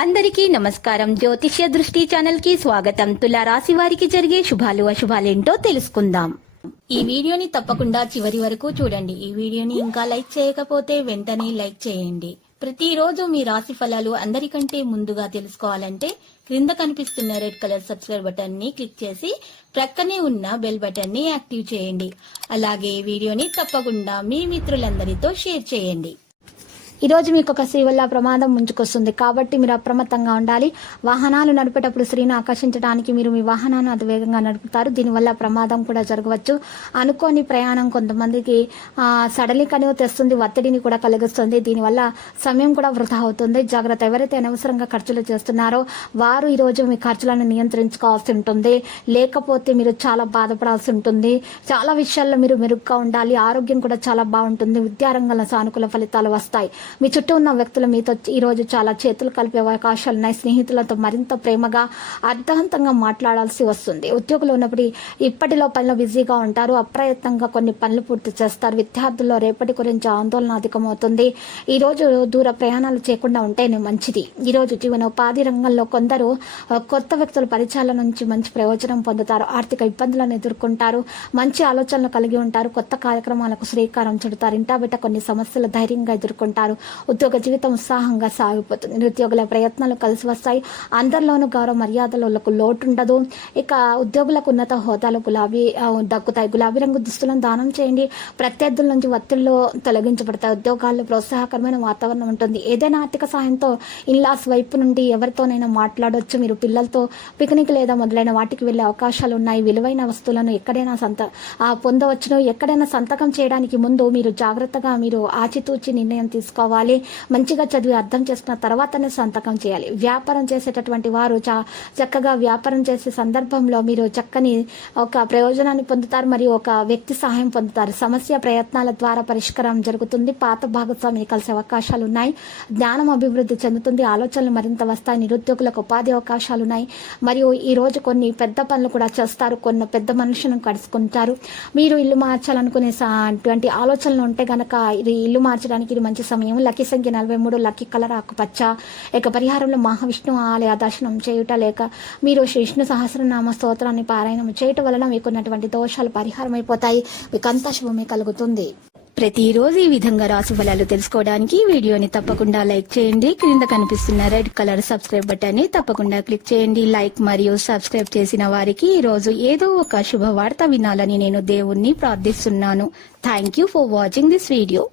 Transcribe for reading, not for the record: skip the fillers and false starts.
అందరికీ నమస్కారం. జ్యోతిష్య దృష్టి ఛానల్ కి స్వాగతం. తులా రాశి వారికి జరిగే శుభాలు అశుభాలేంటో తెలుసుకుందాం. ఈ వీడియోని తప్పకుండా చివరి వరకు చూడండి. ఈ వీడియోని ఇంకా లైక్ చేయకపోతే వెంటనే లైక్ చేయండి. ప్రతిరోజు మీ రాశి ఫలాలు అందరికంటే ముందుగా తెలుసుకోవాలంటే క్రింద కనిపిస్తున్న రెడ్ కలర్ సబ్స్క్రైబ్ బటన్ ని క్లిక్ చేసి ప్రక్కనే ఉన్న బెల్ బటన్ ని యాక్టివ్ చేయండి. అలాగే వీడియోని తప్పకుండా మీ మిత్రులందరితో షేర్ చేయండి. ఈ రోజు మీకు ఒక స్త్రీ వల్ల ప్రమాదం ముంచుకొస్తుంది కాబట్టి మీరు అప్రమత్తంగా ఉండాలి. వాహనాలు నడిపేటప్పుడు స్త్రీని ఆకర్షించడానికి మీరు మీ వాహనాన్ని అతి వేగంగా నడుపుతారు. దీనివల్ల ప్రమాదం కూడా జరగవచ్చు. అనుకోని ప్రయాణం కొంతమందికి సడలికను తెస్తుంది, ఒత్తిడిని కూడా కలిగిస్తుంది. దీనివల్ల సమయం కూడా వృధా అవుతుంది. జాగ్రత్త. ఎవరైతే అనవసరంగా ఖర్చులు చేస్తున్నారో వారు ఈ రోజు మీ ఖర్చులను నియంత్రించుకోవాల్సి ఉంటుంది. లేకపోతే మీరు చాలా బాధపడాల్సి ఉంటుంది. చాలా విషయాల్లో మీరు మెరుగ్గా ఉండాలి. ఆరోగ్యం కూడా చాలా బాగుంటుంది. విద్యారంగంలో సానుకూల ఫలితాలు వస్తాయి. మీ చుట్టూ ఉన్న వ్యక్తులు మీతో ఈ రోజు చాలా చేతులు కలిపే అవకాశాలు ఉన్నాయి. స్నేహితులతో మరింత ప్రేమగా అర్థవంతంగా మాట్లాడాల్సి వస్తుంది. ఉద్యోగులు ఉన్నప్పుడు ఇప్పటిలో పనులు బిజీగా ఉంటారు. అప్రయత్నంగా కొన్ని పనులు పూర్తి చేస్తారు. విద్యార్థుల్లో రేపటి గురించి ఆందోళన అధికమవుతుంది. ఈ రోజు దూర ప్రయాణాలు చేయకుండా ఉంటేనే మంచిది. ఈ రోజు జీవనోపాధి రంగంలో కొందరు కొత్త వ్యక్తుల పరిచయాల నుంచి మంచి ప్రయోజనం పొందుతారు. ఆర్థిక ఇబ్బందులను ఎదుర్కొంటారు. మంచి ఆలోచనలు కలిగి ఉంటారు. కొత్త కార్యక్రమాలకు శ్రీకారం చుడతారు. ఇంటా బిడ్డ కొన్ని సమస్యలు ధైర్యంగా ఎదుర్కొంటారు. ఉద్యోగ జీవితం ఉత్సాహంగా సాగిపోతుంది. నిరుద్యోగుల ప్రయత్నాలు కలిసి వస్తాయి. అందరిలోనూ గౌరవ మర్యాదలకు లోటు ఉండదు. ఇక ఉద్యోగులకు ఉన్నత హోదాలు దక్కుతాయి. గులాబీ రంగు దుస్తులను దానం చేయండి. ప్రత్యర్థుల నుంచి ఒత్తిళ్లు తొలగించబడతాయి. ఉద్యోగాల్లో ప్రోత్సాహకరమైన వాతావరణం ఉంటుంది. ఏదైనా ఆర్థిక సహాయంతో ఇన్లాస్ వైపు నుండి ఎవరితోనైనా మాట్లాడవచ్చు. మీరు పిల్లలతో పిక్నిక్ లేదా మొదలైన వాటికి వెళ్లే అవకాశాలు ఉన్నాయి. విలువైన వస్తువులను ఎక్కడైనా పొందవచ్చును. ఎక్కడైనా సంతకం చేయడానికి ముందు మీరు జాగ్రత్తగా మీరు ఆచితూచి నిర్ణయం తీసుకోవాలి. మంచిగా చదివి అర్థం చేసుకున్న తర్వాతనే సంతకం చేయాలి. వ్యాపారం చేసేటటువంటి వారు చక్కగా వ్యాపారం చేసే సందర్భంలో మీరు చక్కని ఒక ప్రయోజనాన్ని పొందుతారు. మరియు ఒక వ్యక్తి సహాయం పొందుతారు. సమస్య ప్రయత్నాల ద్వారా పరిష్కారం జరుగుతుంది. పాత భాగస్వామిని కలిసే అవకాశాలు ఉన్నాయి. జ్ఞానం అభివృద్ధి చెందుతుంది. ఆలోచనలు మరింత వస్తాయి. నిరుద్యోగులకు ఉపాధి అవకాశాలు ఉన్నాయి. మరియు ఈ రోజు కొన్ని పెద్ద పనులు కూడా చేస్తారు. కొన్ని పెద్ద మనుషులను కలుసుకుంటారు. మీరు ఇల్లు మార్చాలనుకునే అటువంటి ఆలోచనలు ఉంటే గనక ఇది ఇల్లు మార్చడానికి ఇది మంచి సమయం. లక్కీ సంఖ్య 43, లక్కీ కలర్ ఆకుపచ్చ. ఇక పరిహారంలో మహావిష్ణు ఆలయ దర్శనం చేయుట లేక మీరు విష్ణు సహస్రనామ స్తోత్రాన్ని పారాయణం చేయటం వలన మీకున్నటువంటి దోషాలు పరిహారం అయిపోతాయి. మీకు అంతా శుభమే కలుగుతుంది. ప్రతిరోజు ఈ విధంగా రాశి ఫలాలు తెలుసుకోవడానికి వీడియోని తప్పకుండా లైక్ చేయండి. క్రింద కనిపిస్తున్న రెడ్ కలర్ సబ్స్క్రైబ్ బటన్ ని తప్పకుండా క్లిక్ చేయండి. లైక్ మరియు సబ్స్క్రైబ్ చేసిన వారికి ఈ రోజు ఏదో ఒక శుభవార్త వినాలని నేను దేవుణ్ణి ప్రార్థిస్తున్నాను. Thank you for watching this video.